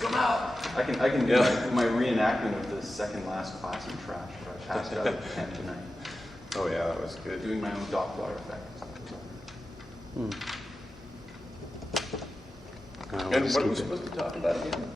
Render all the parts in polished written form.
come out. I can do my reenactment of the second last class in trash where I passed out at 10 tonight. Oh yeah, that was good. Doing my own Doppler effect. And what are we supposed to talk about again?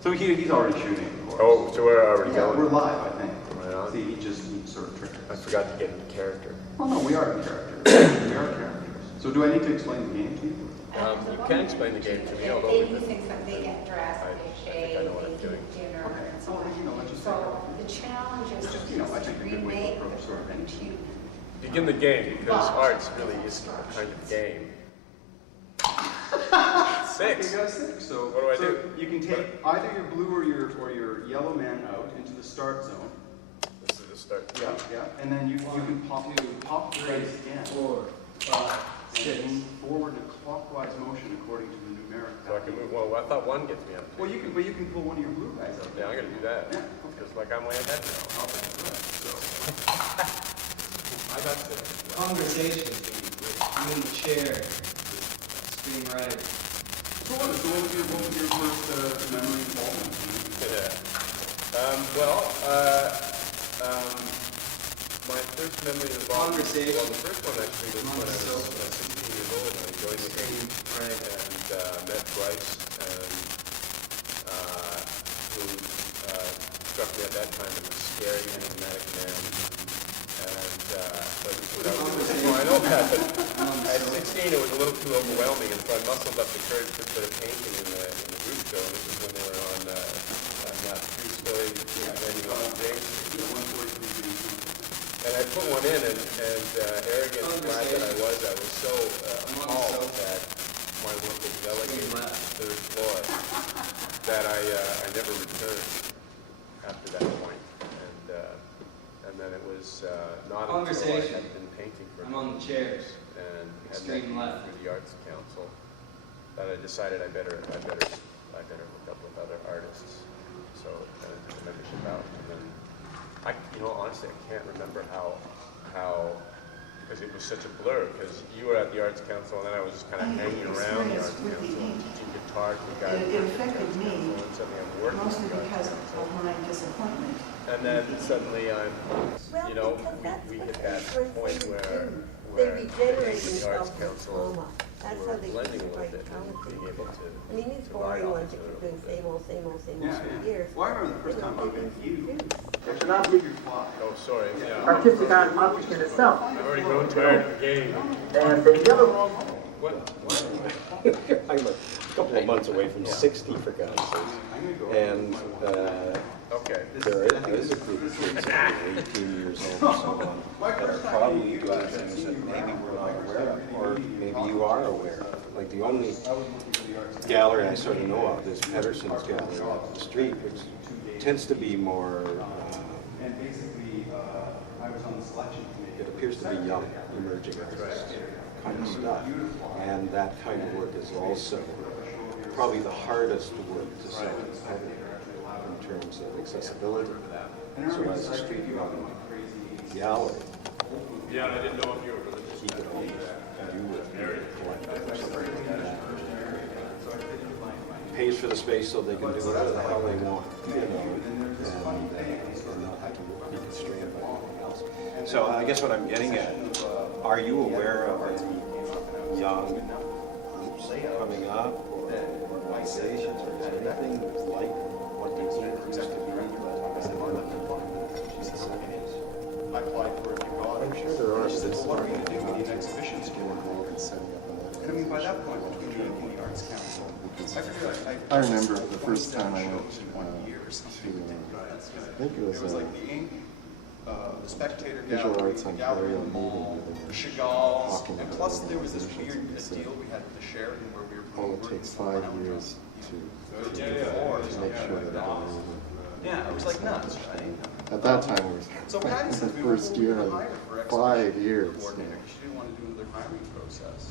So he's already shooting, of course. Oh, so we're already Yeah, going? we're live, I think. Right on. See, he sort of tricked I us. forgot to get into character. Well, no, we are in character. We are characters. So do I need to explain the game to you? You can explain the game to me, although They we do things like they get dressed, I they think I shave, know what they I'm do doing. dinner, Okay. and so on. Let's just So the challenge is Just, to I think a good way to remake approach sort of the anything. begin the game, because arts really is a kind of game. Okay, 6. you got a 6. So What do I so do? You can take either your blue or your yellow man out into the start zone. This is the start. Yeah, yeah. And then you can pop the dice again. 4, 5, And move forward to clockwise motion according to the numeric. So I can move, well, I thought 1 gets me up. Well, you can pull one of your blue guys out. Yeah, I'm going to do that. Yeah, okay. Just like I'm way ahead now. So I got 6. conversation. You in the chair. Screenwriter. So what was your first memory involvement? Yeah. My first memory involved. Conversation. Well, the first one actually was when I was 16 years old and I joined the game. Right. And met Bryce, and who struck me at that time as a scary, enigmatic man. And well, I know that, but at 16 it was a little too overwhelming, and so I muscled up the courage to put a painting in the group show. This is when they were on that three-story venue on James Street. And I put one in, and arrogant brat that I was so appalled that my work was relegated to the third floor that I never returned after that point. And then it was not until I Conversation. had been painting for I'm on the chairs. and had Extreme met left. through the Arts Council that I decided I better hook up with other artists. So I took a membership out, and then honestly, I can't remember how because it was such a blur. Because you were at the Arts Council, and then I was just kind of hanging around the Arts Council, teaching guitar to the guy. It affected me and suddenly I'm working mostly with the because Arts Council. of my disappointment. And then suddenly I'm, we hit that point where the Arts Council were blending a little bit and being able to I mean, these provide boring ones that opportunity. keep doing same old Yeah, for years. Well, I remember the first time I met you. It's an object, Oh, sorry, yeah. artistic object in itself. I've already grown tired of the game. And the yellow, What? I'm a couple of months away from 60, for God's sake. And Okay. there is a group of kids that are 18 years old and so on that are probably doing things that maybe we're not aware of, or maybe you are aware of. Like the only gallery I sort of know of is Pedersen's gallery up the street, which tends to be more, And basically, I was on the selection committee. it appears to be young, emerging artists kind of stuff. And that kind of work is also probably the hardest work to sell to the public in terms of accessibility. So as a street run gallery, Yeah, I didn't know if you were religious. he could always do with collecting or something like that. Pays for the space so they can do whatever the hell they want, and not have to be constrained by anything else. So I guess what I'm getting at Are you aware of any young groups coming up or organizations or anything like what the team used to be? I applied for it, you got it. I'm sure there are. She said, well, what are we going to do? We need an exhibition school. And I mean, by that point, between the Ink and the Arts Council, I figured I remember the first time I went in 1 year or something to, ridiculous. I think it was like the Ink, the Spectator Visual Gallery, Arts the on Gallery Ontario of the Mall, meeting the where they Chagall's, talking and about plus there was this organizations weird and they deal said, we had with the Sheraton where we were oh, putting it takes rooms 5 years to to make sure that everyone. Yeah, it was like nuts, right? At that time, it was So Patty the said we were first year, going to like hire for 5 exhibition years. coordinator because she didn't want to do another hiring process.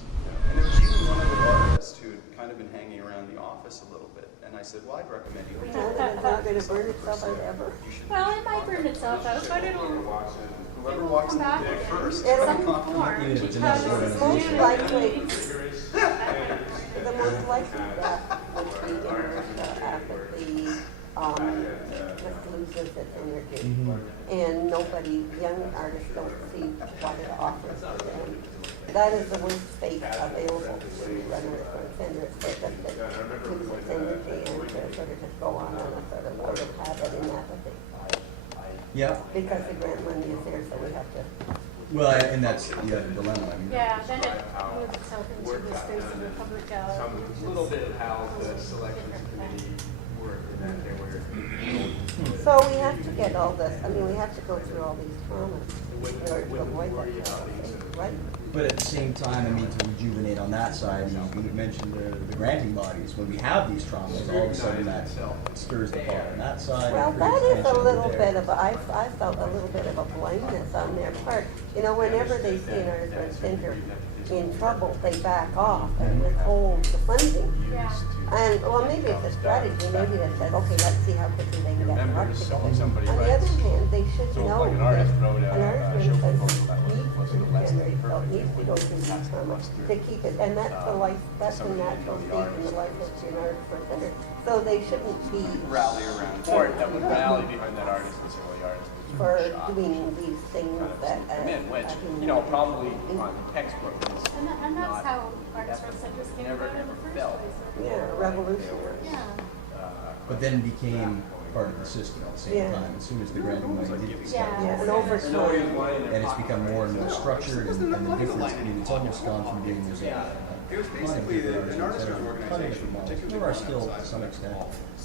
And there was even one other artist who had kind of been hanging around the office a little bit. And I said, well, I'd recommend you. Now that it's not gonna burn itself out ever. Well, it might burn itself out, but it'll Whoever walks in the come door back first. It'll- some form Even if it's because another it's Most new. likely, the most likely death would be in apathy, reclusive energy. And nobody, young artists don't see what it offers to them. That is the worst fate available to runners or offenders, so that they lose its energy and to sort of just go on a sort of out of habit in apathy. Yeah, Because the grant money is there, so we have to. well, and that's the other dilemma. I mean, Yeah, then it moves itself into the space of the public gallery. A little bit of how the selection committee worked in that there were. So we have to get all this, I mean, we have to go through all these traumas in order to avoid that kind of thing, right? but at the same time, I mean, to rejuvenate on that side, you mentioned the granting bodies. When we have these traumas, all of a sudden that stirs the pot on that side. Well, and that creates is a tension little there. bit of a, I felt a little bit of a blindness on their part. You know, whenever they see an artist center in trouble, they back off and withhold the funding. Yeah. And, well, maybe it's a strategy, maybe they said, okay, let's see how quickly they can get the art together. On the other hand, they should know that an artist needs to go through that trauma to keep it, and that's the life, that's the natural state in the life of an artist for a center. So they shouldn't be Rally around. Or that would rally behind that artist and say, well, the artist was for shot. doing these things that. Come in, which, you know, probably on the textbook is And that's how artists from centers came about in the first place. Yeah, revolutionary. Yeah. But then became part of the system at the same Yeah. time. As soon as the granting money did start Yeah, and working. over time. And it's become more and more structured, and the difference, I mean, it's almost gone from being there's It was basically an artist organization, particularly there are still to some extent.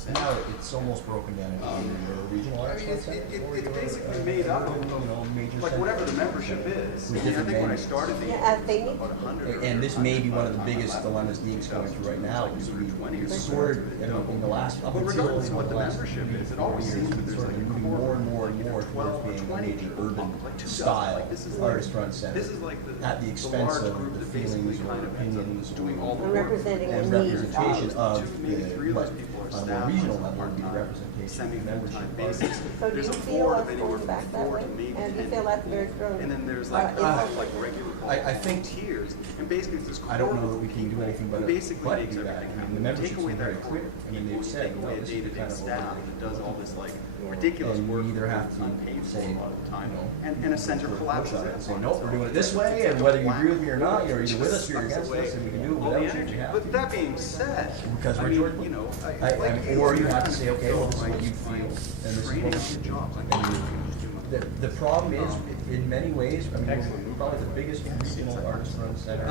And now it's almost broken down into either regional I arts mean, it's centers or it's your, basically made up of, you know, major like, whatever the membership is. I mean, I think when I started the, Yeah, they need about 100. and this may be one of the biggest dilemmas the Ink's going through right now, is we soared in the last, up But until, regardless you of know, what the the last membership 3 is, it or 4 always years, seems that we've there's sort like of a moving core more and more and more 12 towards or being a 20 major urban like 2 dozen. style Like, this is artist run center, This is like at the expense large of group the that basically feelings or kind of ends up opinions doing all the And work. representing the and needs representation of maybe 3 of what, those people are on a staff, more regional on a level would be the part-time, representation of membership. semi-full-time basis. So do There's you a feel board us of anywhere going from back that 4 way? to maybe And do you 10 feel that's very strong? And then there's like like regular I think- tiers, and basically it's this I don't know core that we can do anything but, basically but makes do that. everything I happen. mean, the Take membership's away been very that clear. I mean, they've said, take you know, away a this is day-to-day kind of staff what that does all this like Yeah. ridiculous And you work. either have to unpaid for say, a lot of the time, you know, and a center we're collapses workshopping in. and say, nope, we're doing it this way, and whether you agree with me or not, you're either with us or you're against us, and we can do it All the without you, energy. you have But to. that being said, Because I we're mean, Jordan. you know, I mean, or you have to say, okay, well, this is what you feel, and this is training what up your jobs. Like, and the problem is, in many ways, I mean, we're probably the biggest regional artist run center.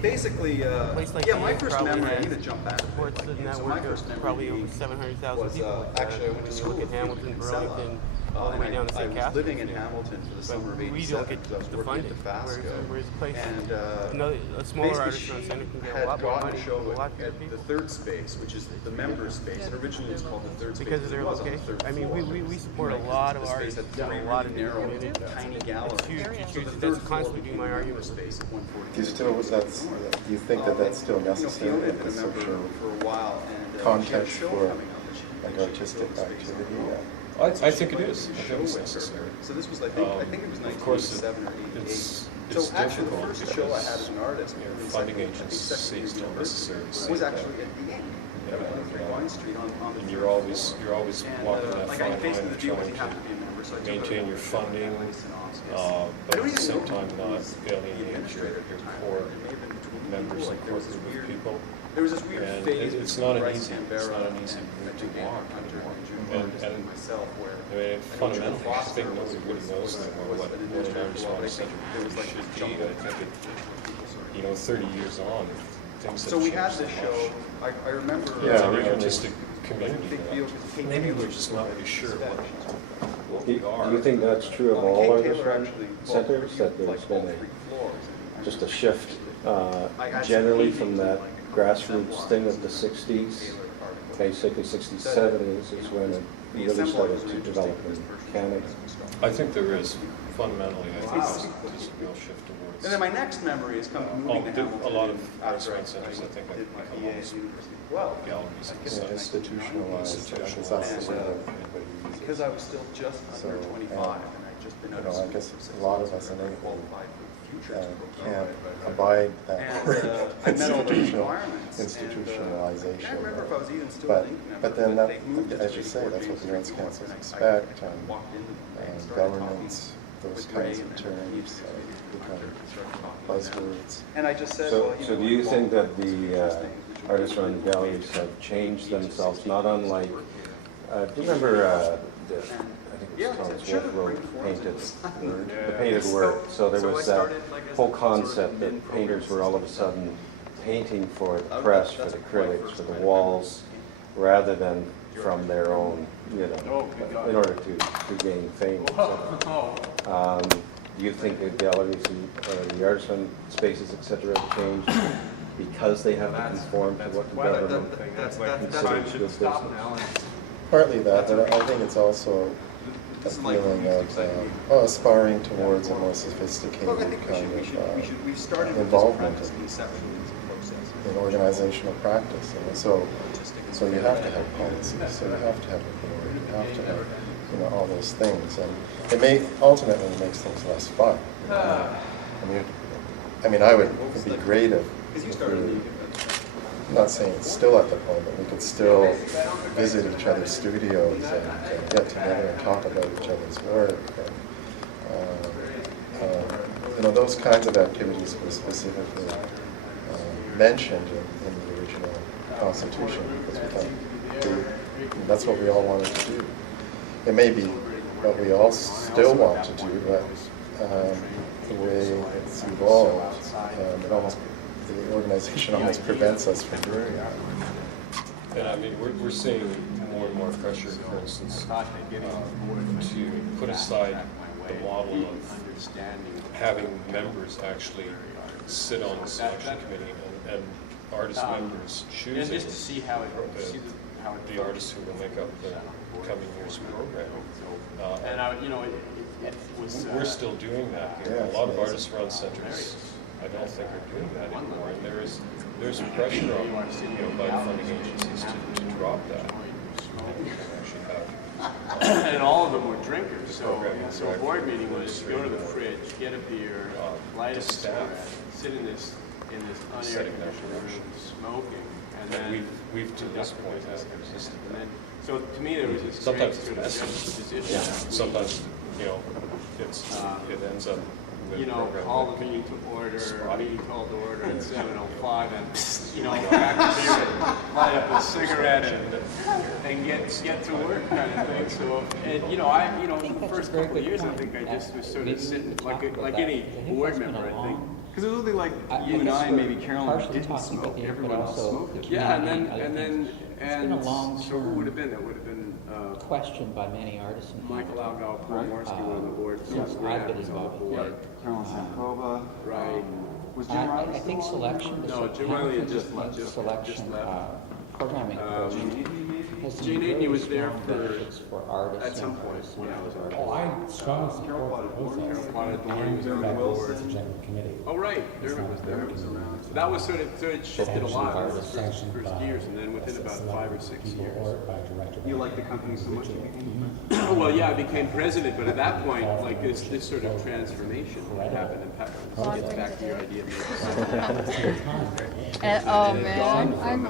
Basically, Place like yeah, the my Ink first probably memory, I has need to jump back. Supports the So my network first of memory probably over being 700,000 was, people. actually, I went to When you school look at with Hamilton, Casella. Burlington, all the way down to I St. was Catharines. living in Hamilton for the summer of But we don't 87 get because I was the working funding. at Tabasco. Whereas a place, And a smaller basically artist she run center can get a had lot more gotten money a show from a lot fewer at the people. third space, which is the member space. And originally it was called the third space Because of their it was on the location. third I mean, floor. we support a Right, lot the of space artists had from three a lot of really narrow, different communities. tiny galleries. It's huge, it's So huge. the That's third constantly floor been my became argument. space at 140. Do you still, do you think that that's still necessary, You know, like Fiona a had been a member social for a while, and she had a context show for coming up that she- like she artistic filled the space activity? up. I think it is. I Show think it's with her. necessary. So this was, I think it was Of course, 1987 or 88. it's So actually, the difficult first show I had because as an artist, your in funding second- I think agencies second year don't university, necessarily see was that. actually at the end. Yeah, On Vine Street on the And third you're always floor. And, walking that like, fine basically line the of deal was you trying have to be a member. maintain your funding, but at the same time not alienate your core members and core group of people. There was this weird And phase. it's not an where I easy, and it's not Barra an easy and route to again, walk Hunter anymore. and June And and myself, where I mean, fundamentally, I think nobody knows anymore what an artist but I center think there was like should this be. jumble. I think it, 30 years on, things have So we changed had so this much. show. I remember. Yeah, It's an originally- artistic community. Big deal because Kate Maybe Taylor we're just not really sure what we are. Do you think that's true of Well, all Kate artist Taylor run actually, centers, that there's like been all 3 floors. just a shift I had generally some from that grassroots thing of the 60s, basically 60s, 70s is when it really started to develop in Canada? I think there is, fundamentally, I think there's a real shift towards. And then my next memory is kind of moving to Hamilton. A lot of after arts centers, I think, have did my become BA at almost the University of Guelph. galleries and Yeah, stuff. institutionalized. That's And, the word everybody uses. Because I was still just under So, 25 and I'd just been out of I school guess for 6 a lot of months, us and I innately, qualified for futures program. can't abide that And I met all those environments. institutionalization. I remember if I was even still But, at Lincoln, but then that, they moved as you to say, that's what the arts Street councils and I expect, walked into the thing, and started governance, those with Ray kinds of and terms, become buzzwords. And I just said, So, well, so do you think that the artist-run galleries have changed themselves, not unlike, do you remember, I think it was Thomas Wolfe wrote Painted Word, the Painted Word. So there was that whole concept that painters were all of a sudden painting for the press, for the critics, for the walls, rather than from their own, in order to gain fame. So, do you think the galleries and the artisan spaces, etc., have changed because they have to conform to what the government considers good business? Partly that, but I think it's also a feeling of aspiring towards a more sophisticated kind of involvement in organizational practice. So you have to have policies, so you have to have authority, you have to have all those things, and it ultimately makes things less fun. I mean, it'd be great if we, I'm not saying it's still at the point, but we could still visit each other's studios and get together and talk about each other's work. And, those kinds of activities were specifically mentioned in the original Constitution because we thought that's what we all wanted to do. It may be what we all still want to do, but the way it's evolved, the organization almost prevents us from doing that. And I mean, we're seeing more and more pressure, for instance, to put aside the model of having members actually sit on the selection committee and artist members choosing just to see how the artists who will make up the coming year's program. It was. We're still doing that here. Yeah, A lot of it's artist-run centers, I don't think are doing that anymore, and there's pressure on by funding agencies to drop that. And all of them were drinkers, so a board meeting was go to the fridge, get a beer, light a cigarette, sit in this unair conditioned room smoking, and then we've to this point have resisted and that. then so to me there was this Sometimes strange it's sort of messy. juxtaposition. Sometimes, it ends up with a program Call that the could meeting be to order, spotty. meeting called to order at 7:05, and crack a beer, light up a cigarette, and get to work kind of thing. So, and the first couple of years, I think I just was sort of sitting like any board member, I think. Because it was only like you and I, maybe Carolyn, didn't smoke. Everyone else smoked. Yeah, and so who would have been? That would have been questioned by many artists. Michael Algau, Paul Morsky were on the board. I've been involved with it. Carolyn Sankova. Right. Was Jim Riley I think still on? selection, No, Jim Riley had just left. selection programming has some Jane Aitney very was there strong for- benefits for artists at some and point artists when I was and on. artists. I strongly support the process. Carolyn Dorn was on the That board. was the general committee. Oh, right, Dermot was there. So that was sort of it shifted a lot in the first years, and then within about 5 or 6 years. You liked the company so much you became Oh, well, yeah, I became president, but at that point, like this sort of transformation happened. In fact, let's get back to your idea. Oh man, I'm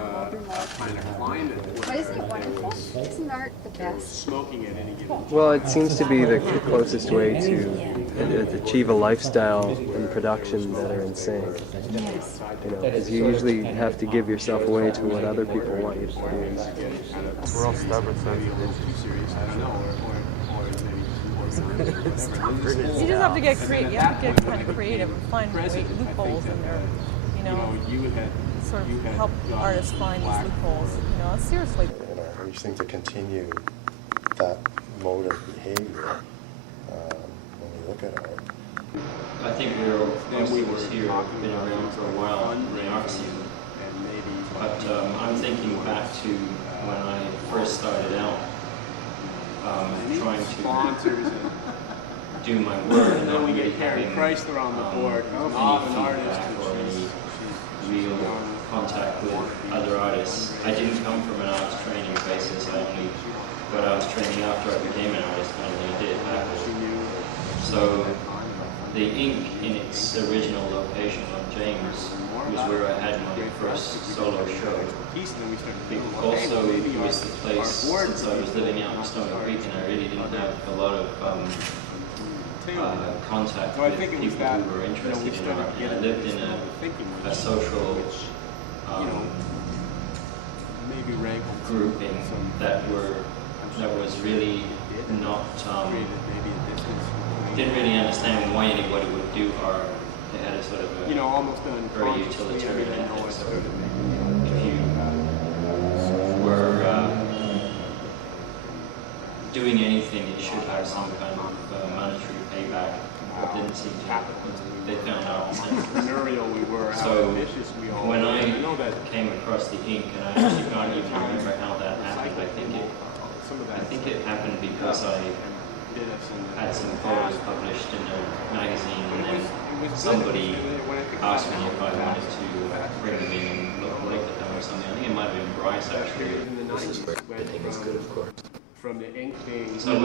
kind of climate. But isn't it wonderful? Isn't art the best? Smoking at any given time. Well, it seems to be the closest way to achieve a lifestyle and production that are in sync. Yes. You know, because you usually have to give yourself away to what other people want you to produce. We're all stubborn sons of Too serious, I don't know, or maybe You just have to get creative. You have to get kind of creative and find loopholes in there. You know, sort of help artists find these loopholes. You know, seriously. You know, we just need to continue that mode of behavior when we look at art. I think most of us here have been around for a while in the art scene. But I'm thinking back to when I first started out, trying to do my work and not really having around the board. Not an artist or any real contact with other artists. I didn't come from an arts training basis. I only got arts training after I became an artist, kind of thing. I did it backwards. So the ink in its original location on James was where I had my first solo show. Also, it was the place, since I was living out in Stony Creek and I really didn't have a lot of contact with people who were interested in art. And I lived in a social grouping that was really not didn't really understand why anybody would do art. They had a sort of a almost very utilitarian ethic. So if you were doing anything, it should have some kind of monetary payback. It didn't seem to happen. They found out. So when I came across the ink, and I actually can't even remember how that happened. I think it happened because I had some photos published in a magazine, and then somebody asked me if I wanted to bring them in and look at them or something. I think it might have been Bryce actually. This is where everything is good, of course. From the ink being... So, no,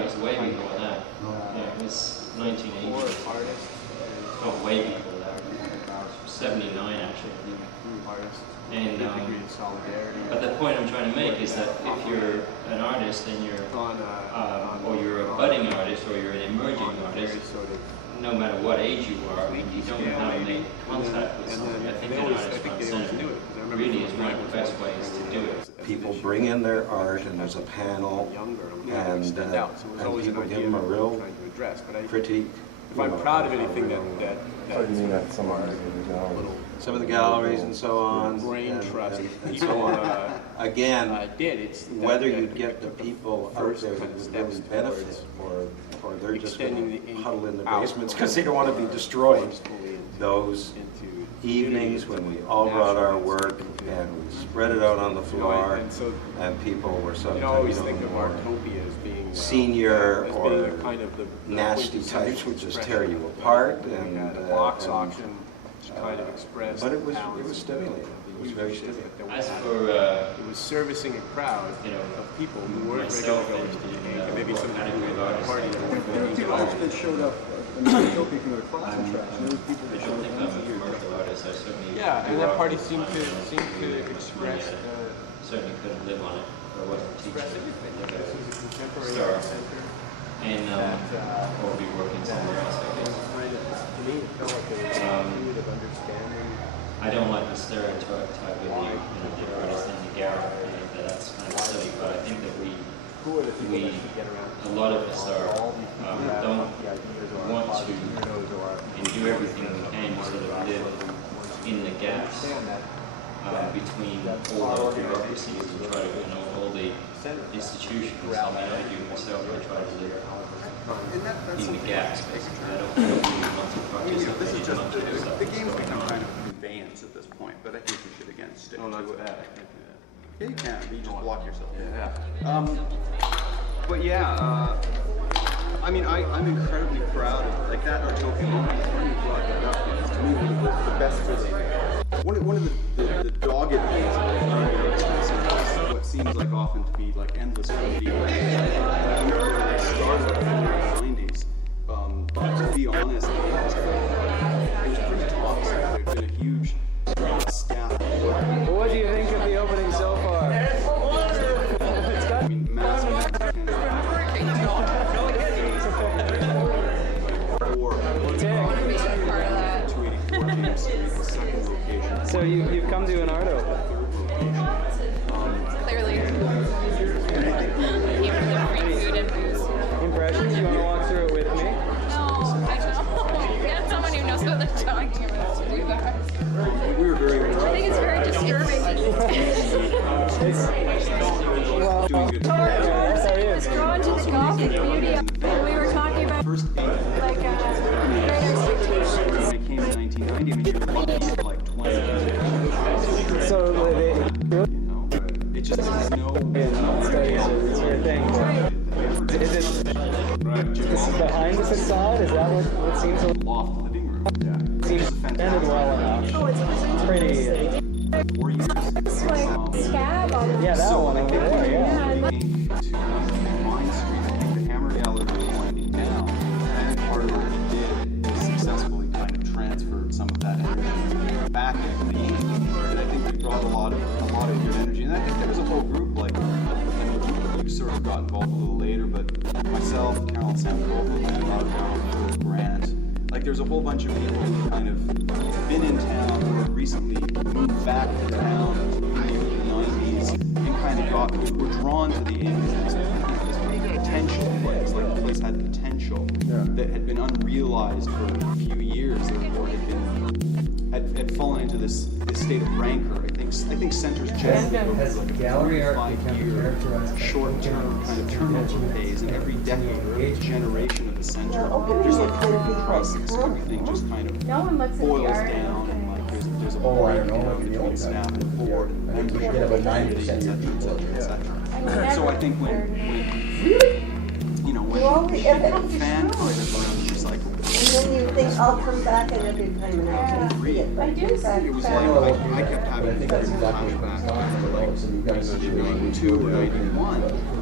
it's way before that. Yeah, it was 1980. Oh, way before that. 79 actually. And but the point I'm trying to make is that if you're an artist and you're, or you're a budding artist or you're an emerging artist, no matter what age you are, you don't know how to make contact with someone. I think an artist front center really is one of the best ways to do it. People bring in their art and there's a panel and people give them a real critique. If I'm proud of anything that some of the galleries and so on. Brain trust. And so on. Again, whether you get the people out there who would really benefit or they're just going to huddle in the basements because they don't want to be destroyed. Those evenings when we all brought our work and we spread it out on the floor and people were sometimes senior or nasty types would just tear you apart and box auction kind of expressed. But it was stimulating. It was very stimulating. As for it was servicing a crowd, of people who weren't regular goers to the ink, and maybe some kind of party. There were two artists that showed up. I mean, they were picking their class and trash. And there were people that showed up. Yeah, and that party seemed to express. Certainly couldn't live on it, or wasn't teaching. This was a contemporary center. And or be working somewhere else, I guess. To me, it felt like a period of understanding. I don't like the stereotype of the artist in the garret. That's kind of silly, but I think that a lot of us don't want to and do everything we can to sort of live in the gaps between all the bureaucracies and try to all the institutions. I mean, I do myself. I try to live in the gaps, basically. I don't really want to participate. This is just the game's become kind of a conveyance at this point, but I think you should again stick to it. Yeah, you can. You just block yourself. But yeah, I mean, I'm incredibly proud of like that Utopia moment. You brought that up. It's to me one of the best physics. One of the dogged things about what seems like often to be like endless code. Started in the 90s. To be honest, it was pretty toxic. There'd been a huge staff. What do you think campus is the second location. So you've come to an art open. Clearly. Came from the free food and booze. Impressions? You want to walk through it with me? No, I don't. Get someone who knows what they're talking about to do that. We were very I think it's very disturbing. doing good. Was drawn to the gothic beauty of when we were talking about First like great expectations. when I came in 1990, I mean, she was like 20 years ago. So It just there's no studies is your thing. Is it this is behind the facade? Is that what seems to loft living room. Yeah. seems ended well enough? Oh, it's Pretty. 4 years. It's like scab on it. Yeah, that one over there. Yeah. To Mine Street, I think the Hammer Gallery was winding down, and part of what it did was successfully kind of transferred some of that energy back into the ink. And I think we brought a lot of good energy. And I think there was a whole group like, you sort of got involved a little later, but myself, Carol Sample, Grant, like there's a whole bunch of people who kind of been in town or recently moved back to town in the 90s and kind of were drawn to the ink. There's potential place, like the place had potential that had been unrealized for a few years, or had fallen into this state of rancor. I think centers generally go through like a 5-year short-term kind of turnover phase, and every decade or every generation of the center, there's like kind of a crisis. Everything just kind of boils down, and like there's a breakdown between staff and board and membership, et cetera. So I think when the fan kind of recycle. And then you think, I'll come back and every time and I'll see it. But It was like I kept having flashbacks to like 92 or 91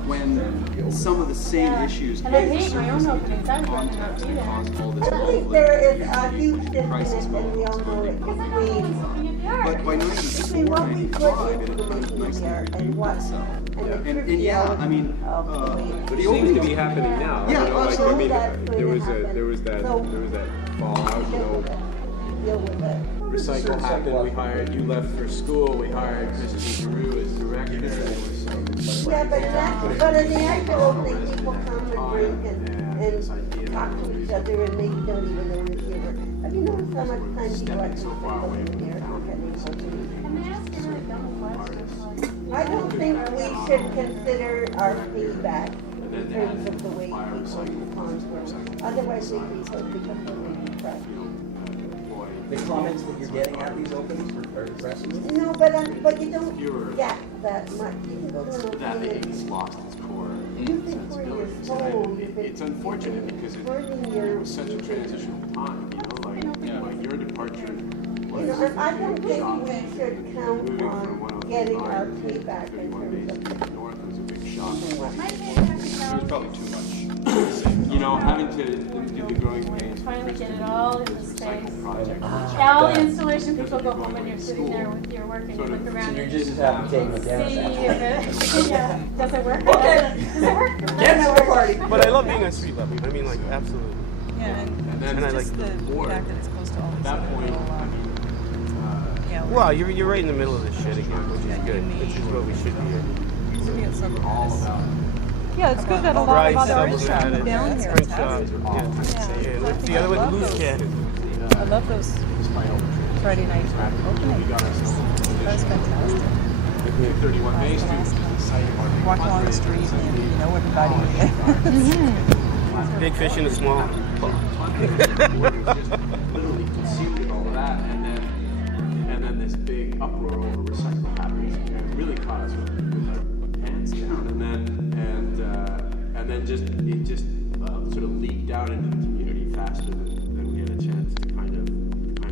when some of the same issues came to surface in context and caused all this I think there is a huge disconnect, and we all know it, between But by 94, 95, it had and what. And yeah, I mean, But it seems to be happening now. Yeah, you know, like, I mean, there was that fallout. You know, recycle happened. We hired. You left for school. We hired Christian Giroux as director. And there was some. Yeah, but in the actual opening, people come and drink and talk to each other, and maybe don't even know who's here. Have you noticed how much time people actually spend over here? I don't think we should consider our payback in terms of the way people respond to us. Otherwise, we can become really depressed. The comments that you're getting at these openings are impressive. No, but you don't get that much. You can go to an opening It's lost its core. You think for your soul, It's unfortunate because it was such a transitional time, you know, like your departure was. You know, and I don't think we should count on getting our payback in terms of North was a big shock. There was probably too much. You know, having to do the growing pains. Trying to get it all in the space. Project. All the installation people go home and you're sitting there with your work and you look around You're and just happy taking the see dance. if it, does it work? Okay. Does it work? Dance to the party. But I love being on street level. I mean, like, absolutely. Yeah, And then And I just like the fact that it's close to all at these that other point, little, I mean, Well, you're right in the middle of this shit again, which is good. Which is what we should be in. all about. Yeah, it's good that a lot Right, of other double artists have shotted, come down here. sprint It's shot. fantastic. Yeah. And what's the other one? The loose cannon. I love those Friday night openings. That was fantastic. 31 May Street. Walk along the street and you know everybody. Big fish in a small pond. Literally consumed all of that, and then this big uproar over recycle happens, and it really caught us with our pants down, and then just sort of leaked out into the community faster than we had a chance to kind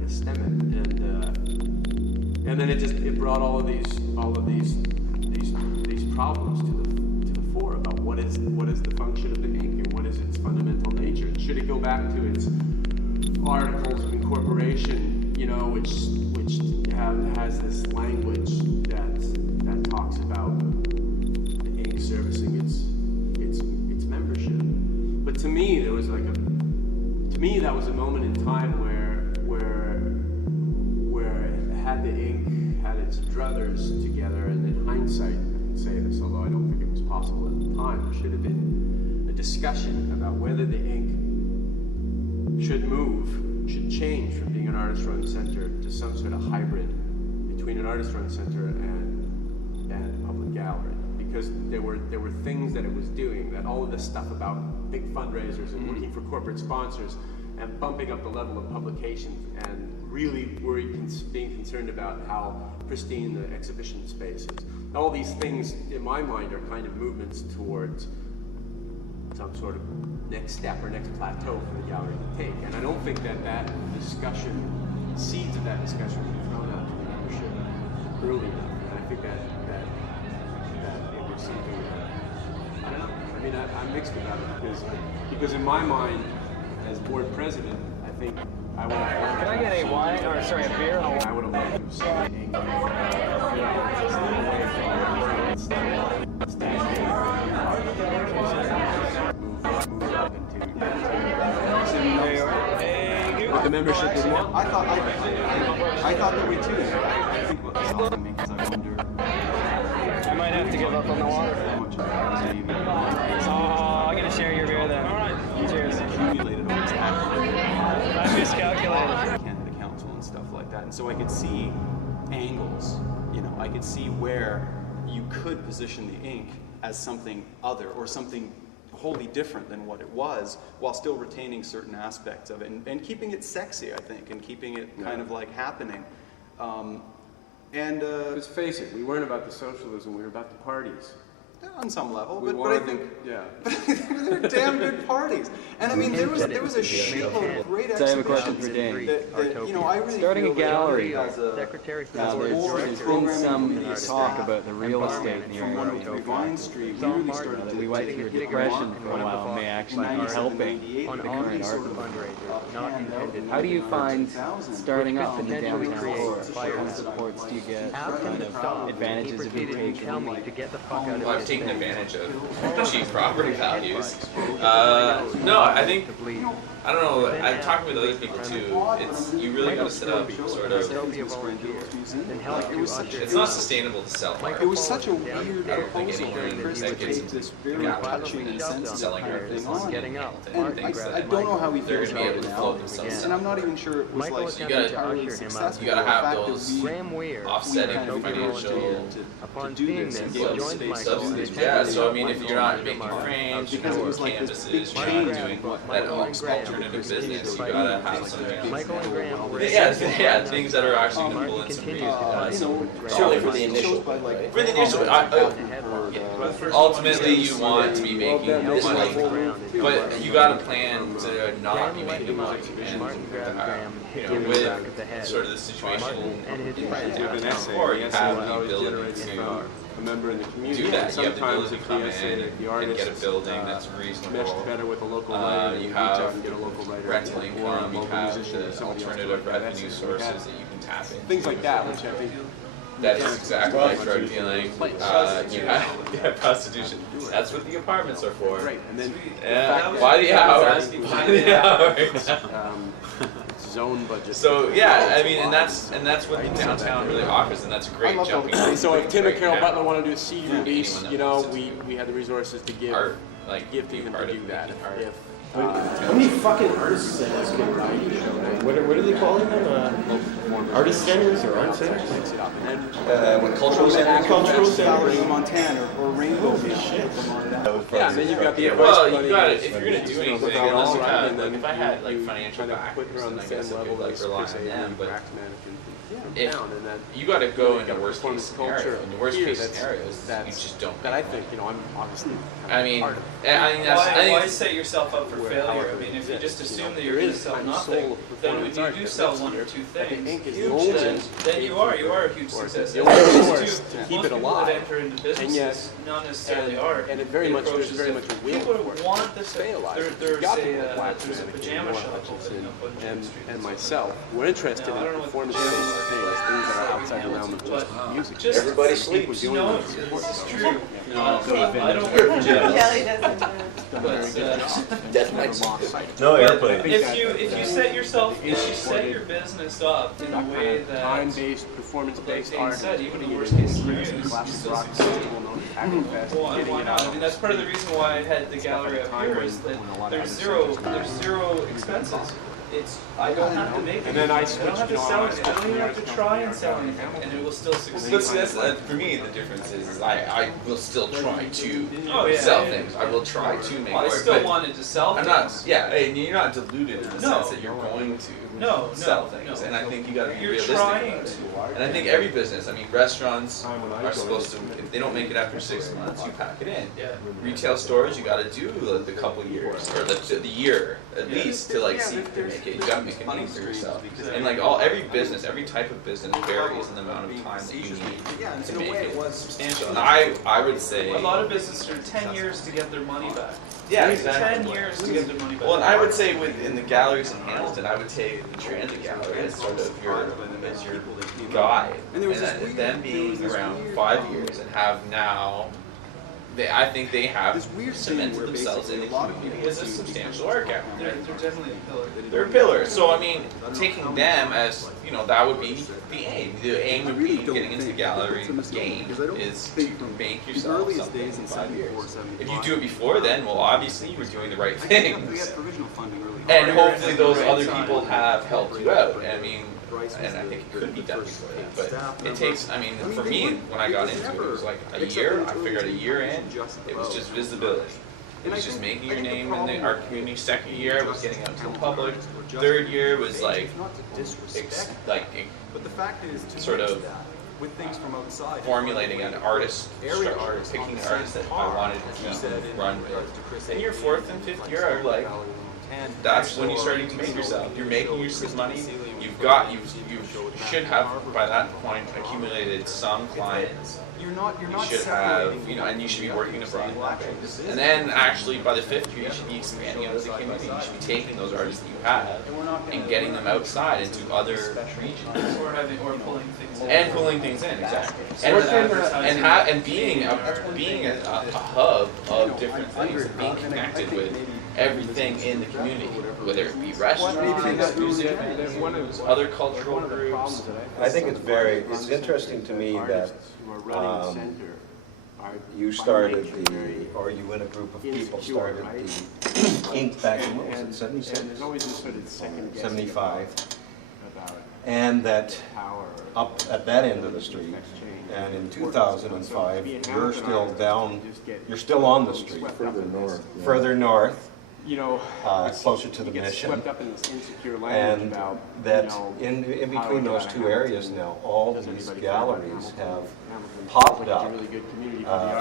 of stem it, and then it brought all of these problems to the fore about what is the function of the ink and what is its fundamental nature. Should it go back to its articles of incorporation, you know, which has this language that talks about the ink servicing its membership. But to me, that was a moment in time where its druthers together, and in hindsight, I can say this, although I don't think it was possible at the time, there should have been a discussion about whether the ink should change from being an artist-run center to some sort of hybrid between an artist-run center and a public gallery. Because there were things that it was doing, that all of this stuff about big fundraisers and looking for corporate sponsors and bumping up the level of publications and really being concerned about how pristine the exhibition space is. All these things, in my mind, are kind of movements towards some sort of next step or next plateau for the gallery to take. And I don't think that discussion, seeds of that discussion were thrown out to the membership early enough. And I think that it was something that, I don't know, I mean, I'm mixed about it because in my mind, as board president, I think I would have. Can I get a wine, or sorry, a beer? I would have loved to have seen the what the membership didn't want. I thought that way too. I think what was stopping me because I wonder. I might have to give up on the water. Oh, I'm gonna share your beer then. All right. Cheers. Accumulated over time. I miscalculated. The council and stuff like that, and so I could see angles. You know, I could see where you could position the ink as something other or something wholly different than what it was, while still retaining certain aspects of it and keeping it sexy, I think, and keeping it kind of like happening. Let's face it, we weren't about the socialism, we were about the parties. On some level, but I think, they're damn good parties. And I mean, there was a shitload of great exhibitions. I have a question for Dane. That, you know, I really Starting feel a gallery, as a there's been some talk about the real estate in the area. Vine Street, we really started We went through a depression for a while, may actually be helping the current art. How do you find starting up in the downtown core? What kind of supports do you get? What kind of advantages have you taken? To get the fuck out of taking advantage of cheap property values. No, I think, I don't know, I've talked with other people too, you really got to set up sort of, it's not sustainable to sell art. It was such a weird proposal from Chris to take this very touching and sensitive kind of thing on. And I don't know how he feels about it now, and I'm not even sure it was like entirely successful. You gotta have those offsetting financial subsidies. Yeah, so I mean, if you're not making frames, you're not doing canvases, you're not doing that alternative business, you gotta have something else. Yeah, things that are actually going to pull in some revenue. Certainly for the initial, right? For the initial, ultimately you want to be making money, but you got to plan to not be making money. And with sort of the situation in or you have the ability to a member in the community. Do that. You have the ability to come in and get a building that's reasonable. Meshed better with a local writer. You have rental income. You have the alternative revenue sources that you can tap into. Things like that, which I think. That is exactly like drug dealing. You have prostitution. That's what the apartments are for. Right, and then by the hour. By the hour. Zone budget. So yeah, I mean, and that's what the downtown really offers, and that's a great jumping point. So if Tim and Carol Butler want to do a CD release, you know, we had the resources to give them to do that. How many fucking artist centers can Ryan show? What are they calling them? Artist centers or art centers? Cultural centers. Cultural centers in Montana or Rainbow. Shit. Yeah, and then you've got the well, you got it. If you're gonna do anything, unless you have, like, if I had like financial backers, then I guess I could like rely on them. But if you got to go in a worst case scenario, in the worst case scenarios, you just don't. That I think, you know, I'm obviously. I mean, why set yourself up for failure? I mean, if you just assume that you're going to sell nothing, then if you do sell one or two things, then you are a huge success. To keep it alive. That enter into businesses, not necessarily art. And it very much there's very much a win. People want this to stay alive. There's a pajama shop and myself. We're interested in performance-based things that are outside the realm of just music. Everybody sleeps. No, this is true. Jelly doesn't. No airplane. If you set yourself, if you set your business up in a way that time-based, performance-based like art, Dane said, even in worst case scenarios, you still succeed. Well, and why not? I mean, that's part of the reason why I had the gallery up here is that there's zero expenses. I don't have to make it. And then I don't have to sell it. I don't even have to try and sell anything, and it will still succeed. But see, that's, for me, the difference is I will still try to sell things. I will try to make I work. still but wanted to sell I'm things. not, and you're not deluded in the sense that you're going to sell things. And I think you got to be realistic about it. And I think every business, I mean, restaurants are supposed to, if they don't make it after 6 months, you pack it in. Retail stores, you got to do the couple years, or the year at least, to like see if they make it. You got to make a name for yourself. And like every business, every type of business varies in the amount of time that you need to make it substantial. And I would say A lot of businesses are 10 years to get their money back. Yeah, exactly. 10 years to get their money back. Well, and I would say in the galleries in Hamilton, I would take the transit gallery as sort of your guide, and then being around 5 years and have now. I think they have cemented themselves in the community as a substantial art gallery. They're definitely a pillar. They're pillars. So I mean, taking them as that would be the aim. The aim would be getting into the gallery game is to make yourself something in 5 years. If you do it before then, well, obviously you were doing the right things, and hopefully those other people have helped you out. I mean. And I think it could be done before that, but it takes, I mean, for me, when I got into it, it was like a year. I figured a year in, it was just visibility. It was just making your name in the art community. Second year was getting out to the public. Third year was like sort of formulating an artist structure, picking an artist that I wanted to run with. And your fourth and fifth year are like, that's when you're starting to make yourself. You're making your money. You should have by that point accumulated some clients. You should have, and you should be working abroad. And then actually by the fifth year, you should be expanding out of the community. You should be taking those artists that you have and getting them outside into other regions. Or pulling things in. And pulling things in, exactly. And being a hub of different things, and being connected with everything in the community, whether it be restaurants, music, other cultural groups. I think it's interesting to me that you started or you and a group of people started the ink back in, what was it, 76? 75. And that up at that end of the street, and in 2005, you're still on the street. Further north. Closer to the mission, and that in between those two areas now, all these galleries have popped up,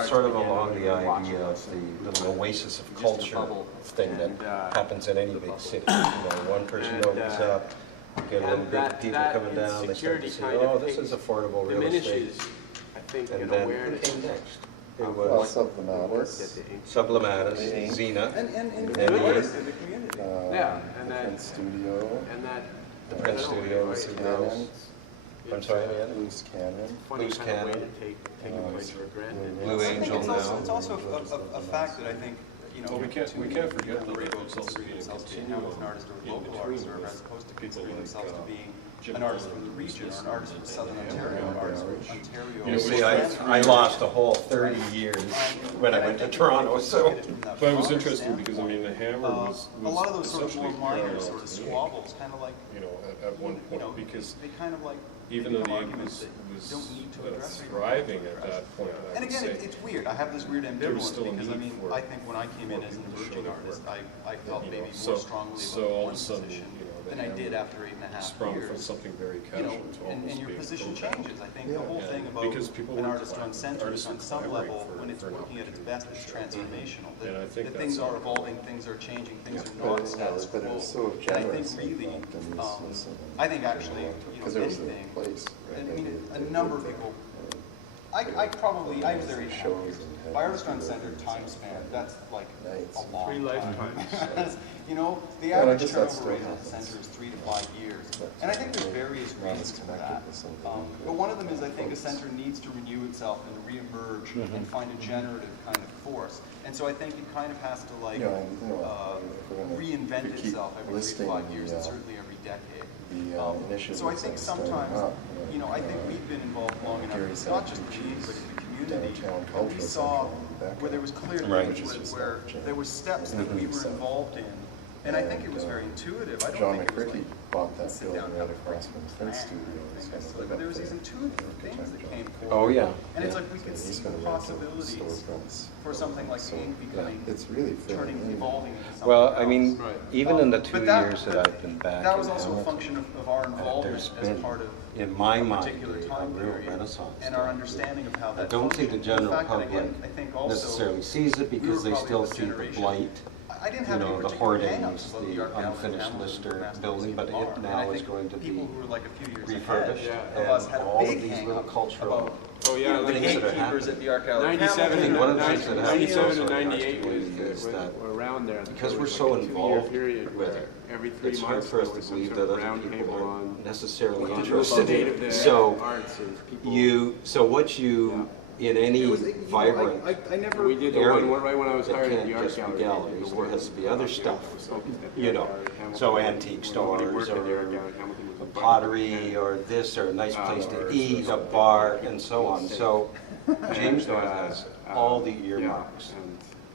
sort of along the idea of the little oasis of culture thing that happens in any big city. One person opens up, you get a little group of people coming down, they start to say, oh, this is affordable real estate, and then what came next? It was Sublimatus, Xena, and the Prince Studio, the Prince Studio was Cannon. I'm sorry, Loose Cannon. Loose Cannon. Blue Angel now. It's also a fact that I think, we can't forget the themselves to being an artist or a local artist, or as opposed to considering themselves to being an artist from the region or an artist from Southern Ontario, an artist from Ontario. You see, I lost a whole 30 years when I went to Toronto, so. But it was interesting because, I mean, the Hammer was a lot of those sort of more minor sort of squabbles, kind of like, at one point, because they kind of like, even though the ink was thriving at that point, and again, it's weird. I have this weird ambivalence because I mean, I think when I came in as an emerging artist, I felt maybe more strongly about one position than I did after 8.5 years. From something very casual to and your position changes. I think the whole thing about an artist-run-centered is on some level, when it's working at its best, it's transformational. That things are evolving, things are changing, things are not status quo. And I think really, I think actually, anything, I mean, a number of people, I was there 8.5 years. By artist-run-centered time span, that's like a long 3 lifetimes. The average turnover rate at the center is 3 to 5 years. And I think there's various reasons reasons for that. But one of them is I think a center needs to renew itself and reemerge and find a generative kind of force. And so I think it kind of has to like reinvent itself every 3 to 5 years and certainly every decade. So I think sometimes, you know, I think we've been involved long enough, not just in the but in the community, and we saw where there was clear links, where there were steps that we were involved in. And I think it was very intuitive. I don't John think it was McCricky like, bought that building right across from the Flint Studios. but there was these intuitive things that came forward. Oh, yeah. And it's like we could see the possibilities for something like the ink becoming, evolving into something Well, I mean, else. even in the 2 But that- years that I've been back that in was also a Hamilton, function of our involvement there's as been, part of in my a mind, particular time a real period renaissance. and our understanding of how I that don't think the functioned. general In fact, and public again, I think also necessarily sees it we because were they probably still of this see the generation. blight, I didn't you have any know, the particular hoardings, hang-ups about the Art Gallery unfinished Hamilton Lister Master building, but Museum it Bar. now And I is think going to be people who were like a few years refurbished, ahead and of us had a all big of these hang little up cultural about Oh yeah, the things that are gatekeepers happening. at the Art Gallery. 97 and one of the things that 97 and happens 98 is was that around there. because There we're was so like a 2-year involved period with where it, every 3 it's hard months for us there to was some believe sort that of other round people table are on necessarily what the interested state in of the it. So arts and people. what you in any vibrant We did the area, one right when I was it hired at can't the art just be gallery. galleries, there has to be other stuff, you know, so antique stores or pottery or this or a nice place to eat, a bar, and so on. So James has all the earmarks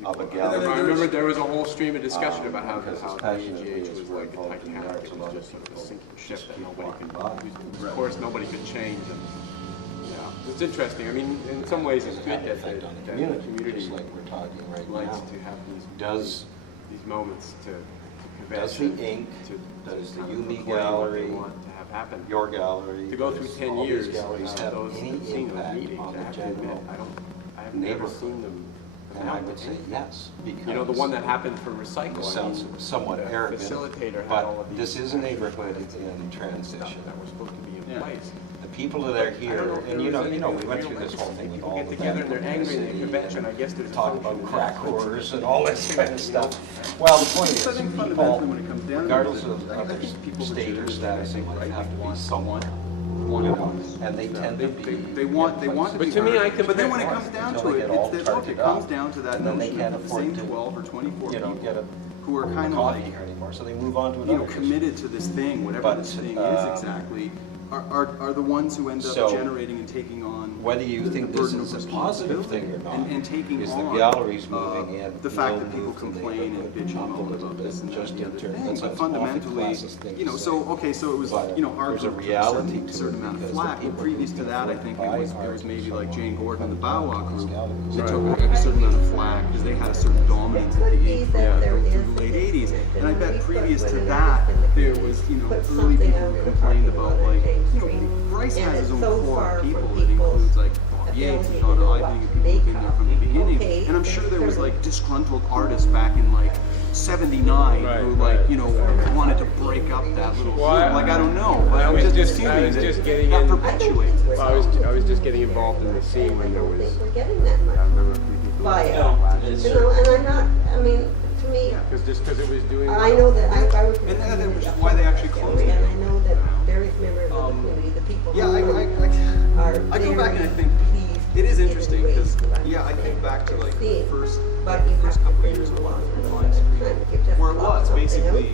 of a gallery. I remember there was a whole stream of discussion about how because the his passion AGH is was like a involved in Titanic. arts It and was other just sort of a people sinking ship just that keep nobody could, walking by. of course, nobody could change. And yeah, it's interesting. I mean, in some ways, it's good that the community just like we're talking right likes now. to have Does these moments to does the ink, does the Uni Gallery, want to have happen. your gallery, To go through does 10 all years these galleries have those any seeing those impact meetings, on I the have to admit, general I have never neighborhood? seen them. And I would say yes, because You know, the one that happened for recycling. it sounds somewhat the arrogant, facilitator had all but of this these is a neighborhood in transition. that were supposed to be in place. The people that are here, and you know, we went through this whole thing with all Get the together and they're angry in the convention. I guess there's talk about crack whores and all this kind of stuff. Well, the point is, people, regardless of their state or status in life, have to be someone. You know, and they tend to be. They want to But be to me, heard. I compare. But then when it comes down to it, it's that, look, it comes down to that and then they notion can't of the afford same to, 12 or 24 you know, people get a who are kind of coffee like, here anymore, so they move on to you another. know, committed to this thing, whatever But, this thing is exactly, are the ones who end up So, generating and taking on whether you the think this burden is of a positive thing or responsibility not, and taking is on the galleries moving in. the fact will that people move from complain and neighborhood bitch and up a moan little about bit, this and that just and the in other terms thing, of but an fundamentally, awful-classist thing you know, to so, say. okay, so it was, But you know, art there's a took reality to certain it amount of because flack, the and people previous who to can that, I afford think to it buy was, there art was are maybe so like Jane long Gordon and the that Bow Wow these group, galleries they are took very a certain amount of flack because they had a certain dominance at the age through the late 80s, and I bet previous to that, there was, you know, early people who complained about, like, you know, Bryce has his own core of people that includes, like, Yates and Donna Iving and people who've been there from the beginning, and I'm sure there was, like, disgruntled artists back in, like, 79 who, like, you know, wanted to break up that little group. Like, I don't know, but I was just assuming that perpetuates it. Well, I was just getting involved in the scene when there was. We're getting that much I remember a few people. by it. You know, and I'm not, I mean, to me, Because it was doing. I know that I was. And that was why they actually closed it. And I know that various members of the community, the people who are I go back and I think it is interesting because, yeah, I think back to like the first couple of years of online screen, where it was basically,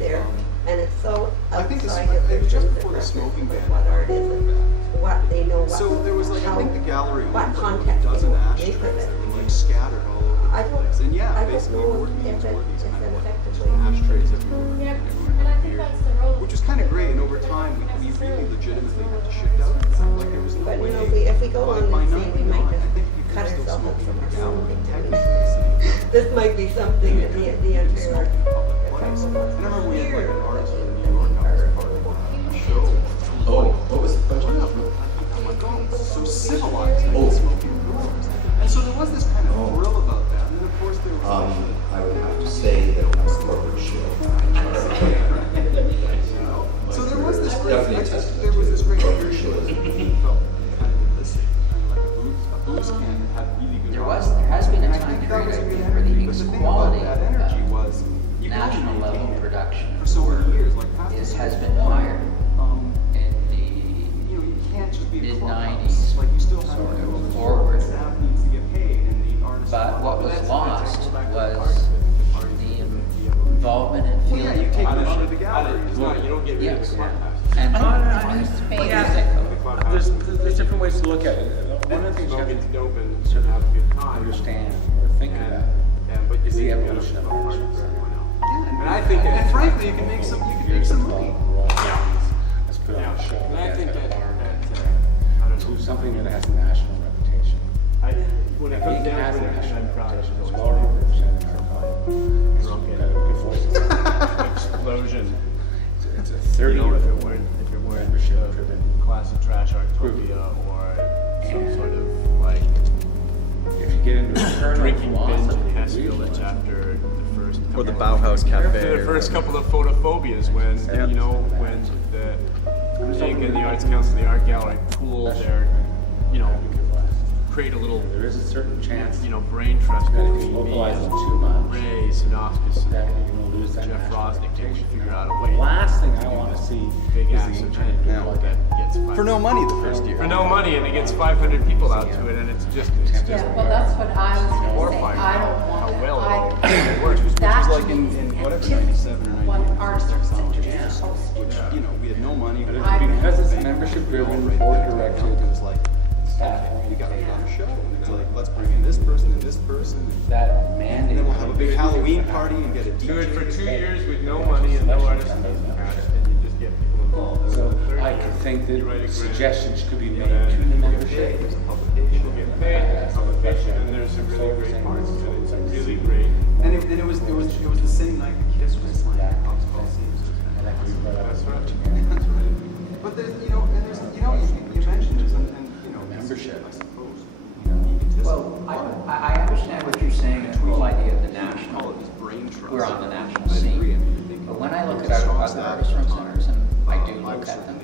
and it's so I think outside of it was just their before the smoking ban. what art is and what they know. What, So there was like, I think the gallery what owned like a context dozen they ashtrays make of it. that were like scattered all over I the don't- place. And yeah, I don't basically know board meetings if were these it's kind of like effectively ashtrays everywhere. Which was kind of great, and over time we really legitimately had to shift out of that. Like there was no But way. you know, if we go on by and see, we 99, might I think just people cut were still ourselves up smoking from in the our gallery. own Technically, This might be something that the Ontario Art place. And I remember we had like an artist from New York that was part of a show. Oh, what was the question? I'm like, oh, so civilized, I can smoke indoors. And so there was this kind of thrill about that. And then of course there was I would have to say that it was corporate shit. so there was this great, Definitely there was this great corporate appreciation shit. felt kind of this, kind of like a booze can that had really good There has been a time that period, was I a good think, where the energy. But the thing about quality that of energy was you could national only level maintain it production for so many years. Like past has this been higher. um, And the you There's different ways to look at it. One of the things you have to sort of understand or think about is the evolution of art. And I think that, and frankly, you can make some money. Let's put on a show. And I think that do something that has a national reputation. when it comes down to it, I'm proud of It's well represented in our drunk and good voices. explosion. It's a 30 if it weren't membership driven classic trash artopia or some sort of like if you get into a drinking binge in Hesfield, it's after the first Or the Bauhaus Cafe. the first couple of photophobias when you know when the Inc. and the Arts Council, the art gallery pool their create a little there is a certain chance brain trust that if between you me localize it and too much Ray Sinofskas that you're going to lose that Jeff national Rosnick to reputation. figure out a The way. last thing I want to see Big is acts the of internet now that gets For no money the first year. for no money, and it gets 500 people out to it, and it's just Yeah, well, that's what I was going to say. horrifying I don't want how that. well I, it works. Which that was to like me in is whatever, antithesis 97 or of what 98. artists are supposed to Which, do. we had no money. But I- because it's membership driven, board directed, It was like, staff we got to oriented, put on a show. And it's like, let's bring in this person and this person. that mandate. And then we'll have a big Halloween party and get a Do it DJ. for 2 years with no money and no artist fees attached, and you just get people involved. So Third I year, could think you write a that grant, suggestions could be made and to the people get membership. paid, people get paid, it's publication, and there's some really great parts to it. It's a really great. And it was the same night the Kiss was playing at Cox Coliseum. And that could be brought up. That's right. That's right. But there's, you mentioned this, and Membership. I suppose. Well, I understand what you're saying, the whole idea of the national, Brain trust. we're on the national scene. But when I look at other artist run centers, and I do look at them,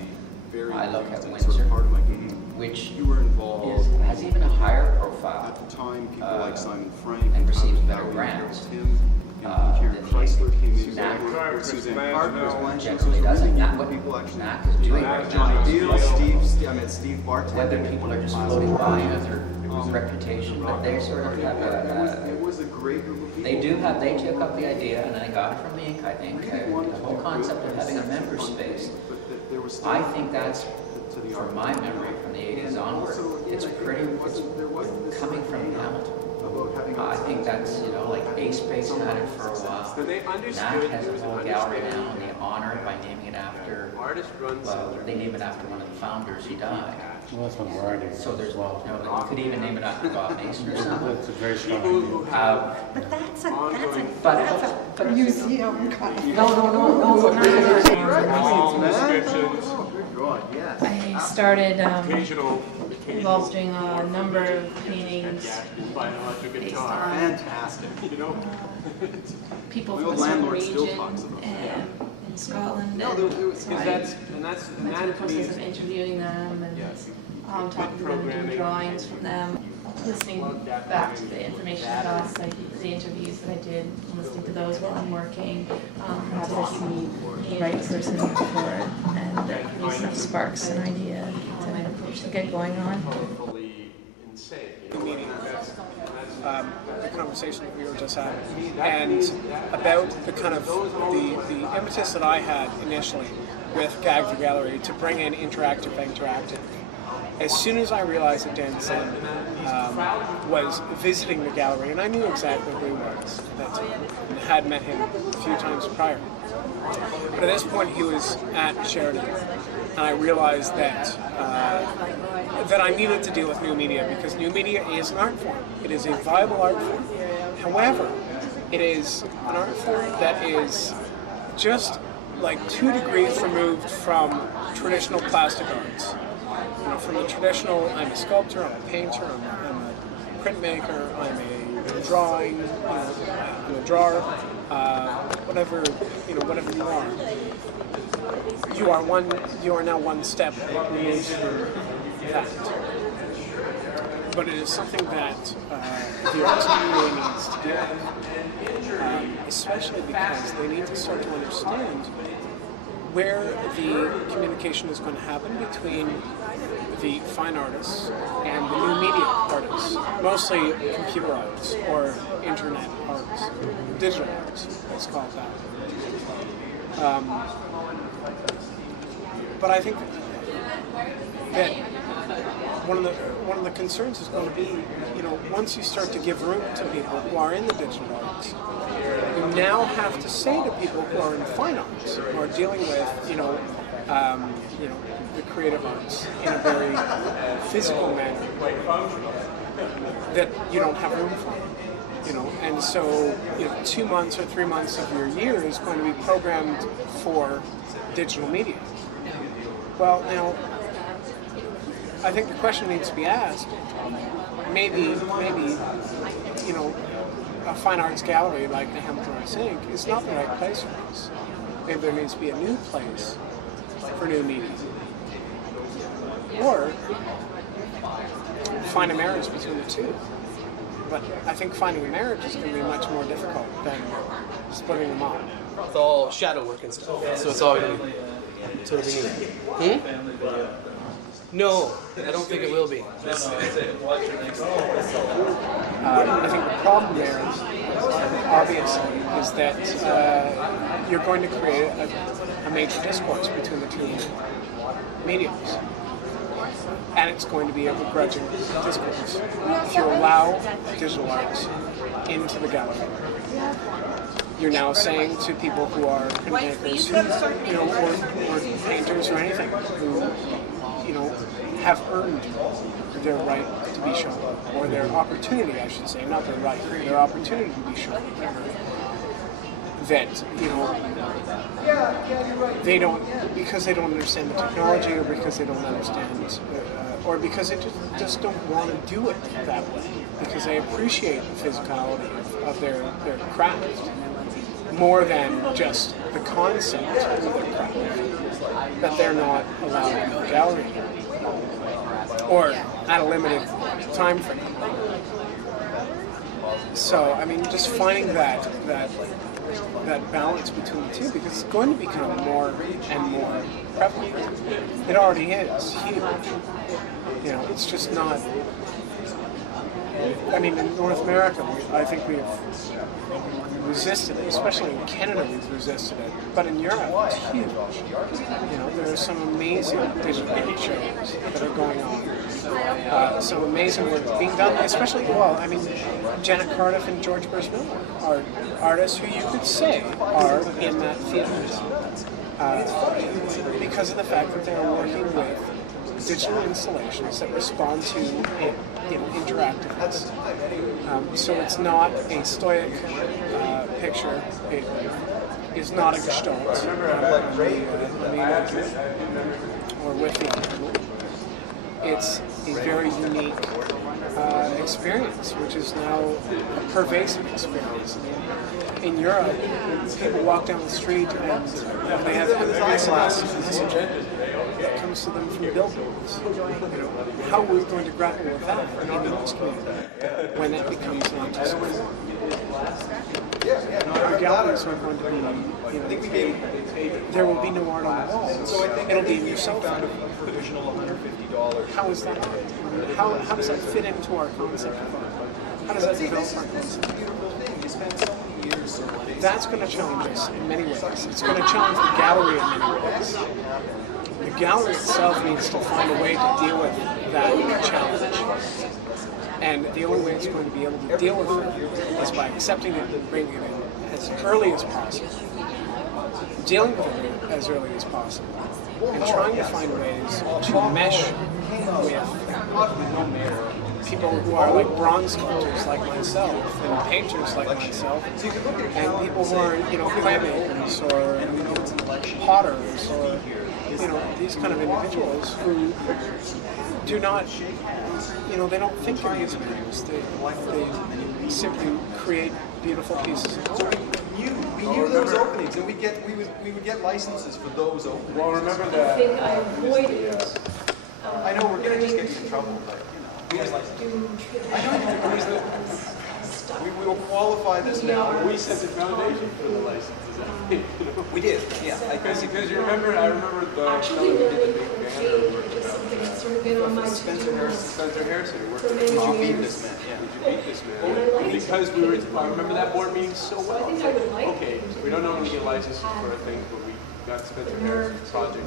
I look at Windsor, Part of my game. which You were involved. has even a higher profile At the time, people like Simon Frank and receives Tyler better Dowie, grants. Tim, Karen than Chrysler came in. Snack. Suzanne Parker was one. Generally doesn't. That what People actually. Snack is doing right Johnny now. Deal, I met Steve Barton. Whether people are just floating by as their reputation, but they sort of have It was a great group of people. they took up the idea, and I got it from the Inc., I think, the whole concept of having a member space. But there was still I think that's, to the from my memory, from the 80s onward, it's coming from Hamilton. I think that's, like A Space had it for a while. But they NAC understood has there a was whole an gallery now, understanding. and they honor it by naming it after, Artist run well, center. they name it after one of the founders who died. Well, that's one of our ideas. So there's, you could even name it after Bob Mason or something. That's a very strong People who idea. have But that's But- a museum kind of. No. all descriptions, Good God, yes. I started occasional involved doing a number of paintings by an electric based guitar. on Fantastic. people My from old a certain landlord still region talks about that. in Scotland. No, And there was- so Because I that's went through the process of interviewing them and talking to them, doing drawings from them, listening back to the information about us, like the interviews that I did, listening to those while I'm working, perhaps I keep me the right person for it, and give me some sparks and idea to get going on. Fully insane. Meeting the conversation that we were just having, and about the kind of the impetus that I had initially with Gag the Gallery to bring in interactive. As soon as I realized that Dan Sen was visiting the gallery, and I knew exactly who he was at that time, and had met him a few times prior. But at this point, he was at Sheridan, and I realized that I needed to deal with new media, because new media is an art form. It is a viable art form. However, it is an art form that is just like 2 degrees removed from traditional plastic arts. From the traditional, I'm a sculptor, I'm a painter, I'm a printmaker, I'm a drawing, I'm a drawer, whatever you are. You are now one step removed from that. But it is something that the arts really needs to do, especially because they need to start to understand where the communication is going to happen between the fine artists and the new media artists, mostly computer arts or internet arts, digital arts, let's call it that. But I think that one of the concerns is going to be, once you start to give room to people who are in the digital arts, you now have to say to people who are in fine arts, who are dealing with, the creative arts in a very physical manner, that you don't have room for them. And so 2 months or 3 months of your year is going to be programmed for digital media. Well, now, I think the question needs to be asked, maybe, a fine arts gallery like the Hamilton Arts Inc. is not the right place for this. Maybe there needs to be a new place for new media. Or find a marriage between the two. But I think finding a marriage is going to be much more difficult than splitting them up. It's all shadow work and stuff, so it's all going to be sort of new. No, I don't think it will be. I think the problem there is, obviously, is that you're going to create a major discourse between the two mediums. And it's going to be a begrudging discourse if you allow digital arts into the gallery. You're now saying to people who are printmakers, or painters or anything, who have earned their right to be shown, or their opportunity, I should say, not their right, their opportunity to be shown, that they don't, because they don't understand the technology, or because they don't understand, or because they just don't want to do it that way, because they appreciate the physicality of their craft more than just the concept of their craft, that they're not allowed in the gallery, or at a limited time frame. So, I mean, just finding that balance between the two, because it's going to become more and more prevalent. It already is huge. It's just not. I mean, in North America, I think we've resisted it, especially in Canada, we've resisted it. But in Europe, it's huge. There are some amazing digital media shows that are going on. Some amazing work being done, especially, Janet Cardiff and George Brisbane are artists who you could say are in that field because of the fact that they're working with digital installations that respond to interactiveness. So it's not a stoic picture. It is not a gestalt. Or with the it's a very unique experience, which is now a pervasive experience. In Europe, when people walk down the street and they have glass messaging that comes to them from billboards. How are we going to grapple with that in the arts community when that becomes an artistic form? Our galleries are going to be, there will be no art on the walls. It'll be yourself. How is that? How does that fit into our concept of art? How does that develop our concept? That's going to challenge us in many ways. It's going to challenge the gallery in many ways. The gallery itself needs to find a way to deal with that challenge. And the only way it's going to be able to deal with it is by accepting it and bringing it in as early as possible, dealing with it as early as possible, and trying to find ways to mesh with people who are like bronze sculptors like myself, and painters like myself, and people who are, playmakers or potters or these kind of individuals who do not, they don't think in these ways. They simply create beautiful pieces of art. We knew those openings, and we would get licenses for those openings. Well, remember that. I think I avoided. I know we're gonna just get you in trouble, but we have licenses. I know we will qualify this now. We set the foundation for the licenses. We did, yeah. Because you remember, I remember the fellow who did the big banner. Spencer Harrison worked Did you beat this man? Yeah. Did you beat this man? Because I remember that board meeting so well. It's like, okay, so we don't normally get licenses for things, but we got Spencer Harris's project.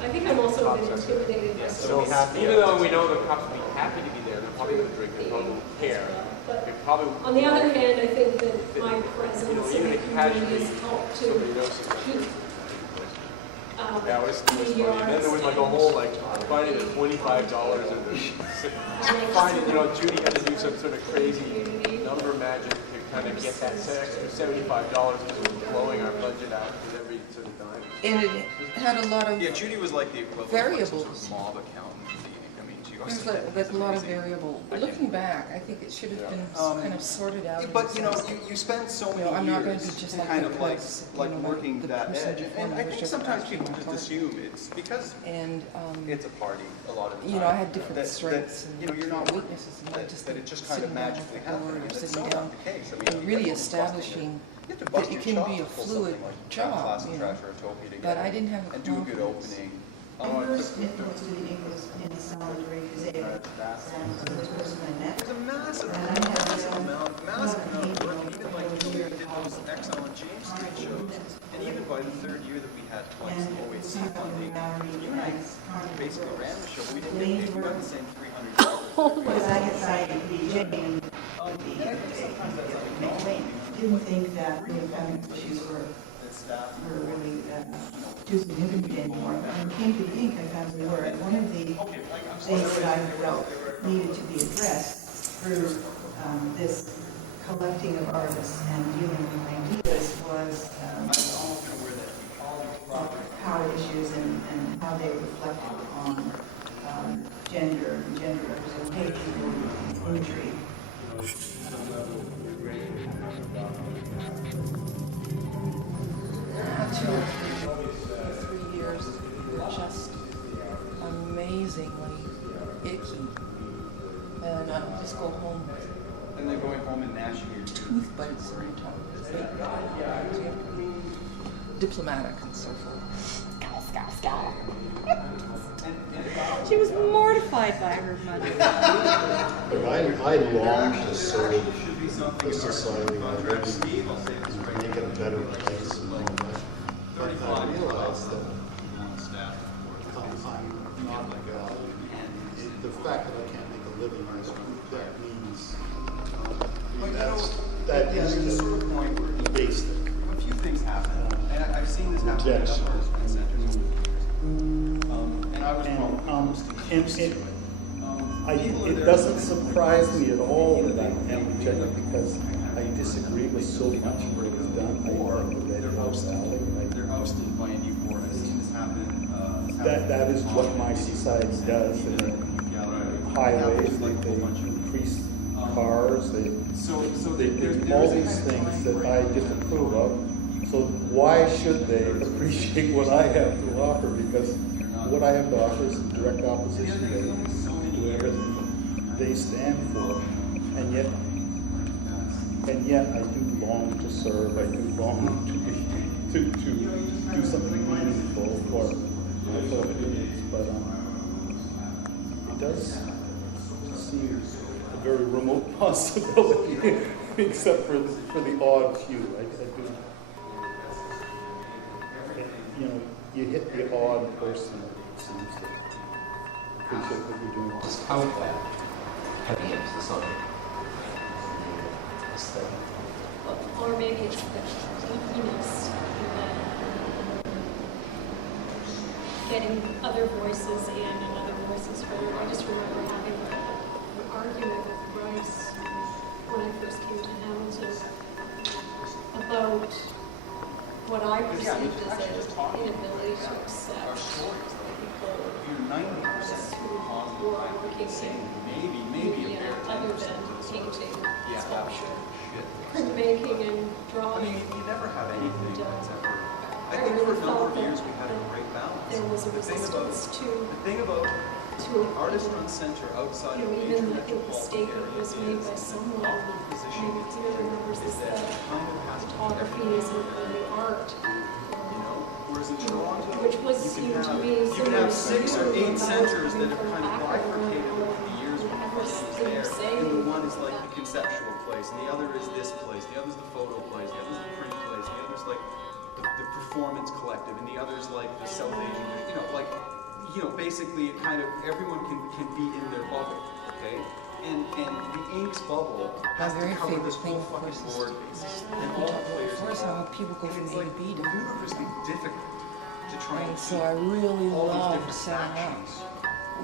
I think I'm also a bit intimidated by So even though we know the cops will be happy to be there, they're probably going to drink, they probably won't care. They probably on the other hand, I think that my presence in the even community has helped to keep that was funny. And then there was like a whole like finding at $25 and finding, you know, Judy had to do some sort of crazy number magic to kind of get that extra $75 because we were blowing our budget out with every sort of dime. And it had a lot of Judy was like the equivalent variables. of some mob accountant. I mean, she There's a lot of variable. Looking back, I think it should have been kind of sorted out. But you know, you spend so many I'm not going to years be just kind like of the working that edge, and I think just sometimes people just assume it's because it's a party a lot of the time. You know, I had different strengths you know, you're not weaknesses, and that it just kind of magically happens. You're It's sitting so down not the case. I mean, and really establishing that it can be a fluid job, you know. But I didn't have a and do a good confidence. opening. First influence to the English in the solid reclusive, and the person I met. There's a massive amount of work, even like Julia did those Exxon on James Street shows, and even by the third year that we had twice always funding, you and I basically ran the show, we didn't get paid, we got the same $300. Because I had cited BJ and didn't think that the feminist issues were really too significant anymore. But when it came to the ink, I found we were. And one of the things that I felt needed to be addressed through this collecting of artists and dealing with ideas was power issues and how they reflected on gender and gender representation and imagery. Actually, 3 years just amazingly icky, and I would just go home with And then going home and gnashing your tooth bites every time. Diplomatic and so forth. She was mortified by her mother. I long to serve the society I live in, make it a better place and all that. But I realize that I'm not a god. The fact that I can't make a living in this group, that means that is the base thing. A few things happen, and I've seen this happen in other centers over the years. And I was it doesn't surprise me at all that I am rejected because I disagree with so much of what was done. They're ousted by a new board. I've seen this happen. That is what my society does. Highways, they increase cars, they do all these things that I disapprove of. So why should they appreciate what I have to offer? Because what I have to offer is in direct opposition to everything they stand for. And yet I do long to serve, I do long to do something meaningful for my fellow humans. But it does seem a very remote possibility, except for the odd few. I do. You know, you hit the odd person that seems to appreciate what you're doing. Just how heavy into the subject. Or maybe it's the emptiness getting other voices in and other voices heard. I just remember having an argument with Bryce when I first came to Hamilton about what I perceived as an inability to accept people who are working in media other than painting, sculpture, printmaking, and drawing. I mean, you never have anything that's ever. I think for a number of years we had a great balance. There was a resistance the thing about artist run center outside of even I think the statement was made by someone, maybe clear remembers this, that photography isn't only art. Whereas in Toronto, which was seemed to me you can have 6 or 8 centers that have kind of bifurcated over the years when the was there. And the one is like the conceptual place, and the other is this place, the other is the photo place, the other is the print place, the other is like the performance collective, and the others like the South Asian, basically it kind of, everyone can be in their bubble, okay? And the Inks bubble has to cover this whole fucking board, basically. And all the players how people go from A to B to ludicrously difficult to try and so I really all these love different setting up factions.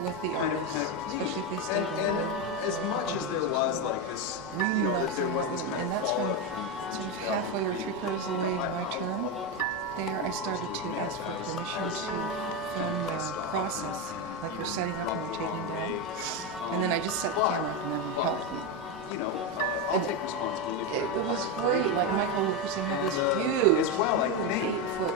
with the artists, especially if they stay And as much as there was like this, that there was this kind and of that's when fallout sort of halfway or 3/4 of the way in my term, there I started to ask for permission to film the process, like we're setting up and we're taking down. And then I just set the camera up and then helped me. I'll take responsibility for it. It was great, like Michael Lucas had this huge, as well, I think, 8-foot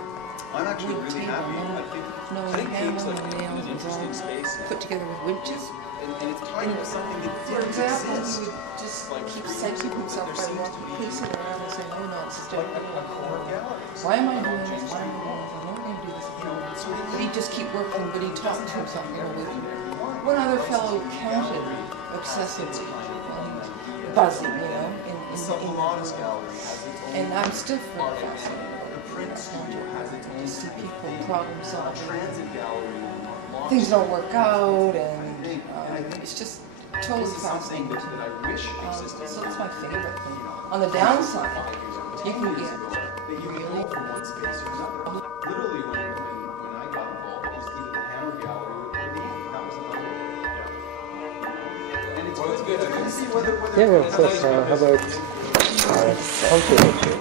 I'm actually wood really table, happy. no I think handle, Inks no like an nails, it was all interesting space. put together with winches. And it's tied to something that For didn't example, exist. he would just keep psyching himself by pacing around and saying, oh no, it's still why am I doing this? Why am I doing this? I'm never going to do this again. But he'd just keep working, but he talked to himself, with one other fellow counted obsessively, buzzing, and I'm still very fascinated to see people problem solving. Things don't work out, and it's just totally fascinating. So that's my favorite thing. On the downside, you can get really from one space to another. Literally, when I got involved, it was either the Hammer Gallery or the Ink. That was about it. And it's good to see whether Yeah, well, of course. How about punctuation?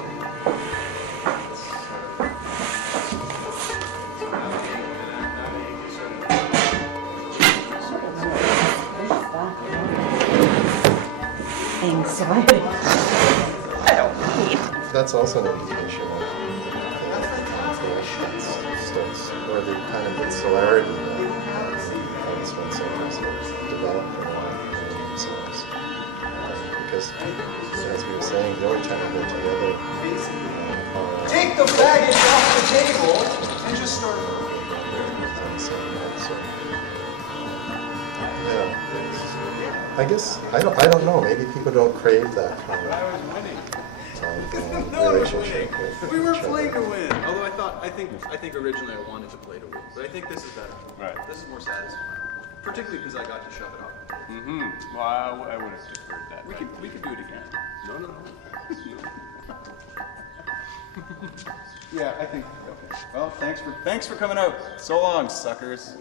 Anxiety. I don't need. That's also an indication of starts, or the kind of insularity that's when sometimes develop themselves. Because, as we were saying, the only time we get together, take the baggage off the table and just start. Yeah. I guess I don't know. Maybe people don't crave that kind of relationship. We were playing to win. Although I think originally I wanted to play to win, but I think this is better. Right. This is more satisfying, particularly because I got to shove it up. Mm-hmm. Well, I would have deferred that. We could do it again. No. Yeah, I think. Okay. Well, thanks for coming out. So long, suckers.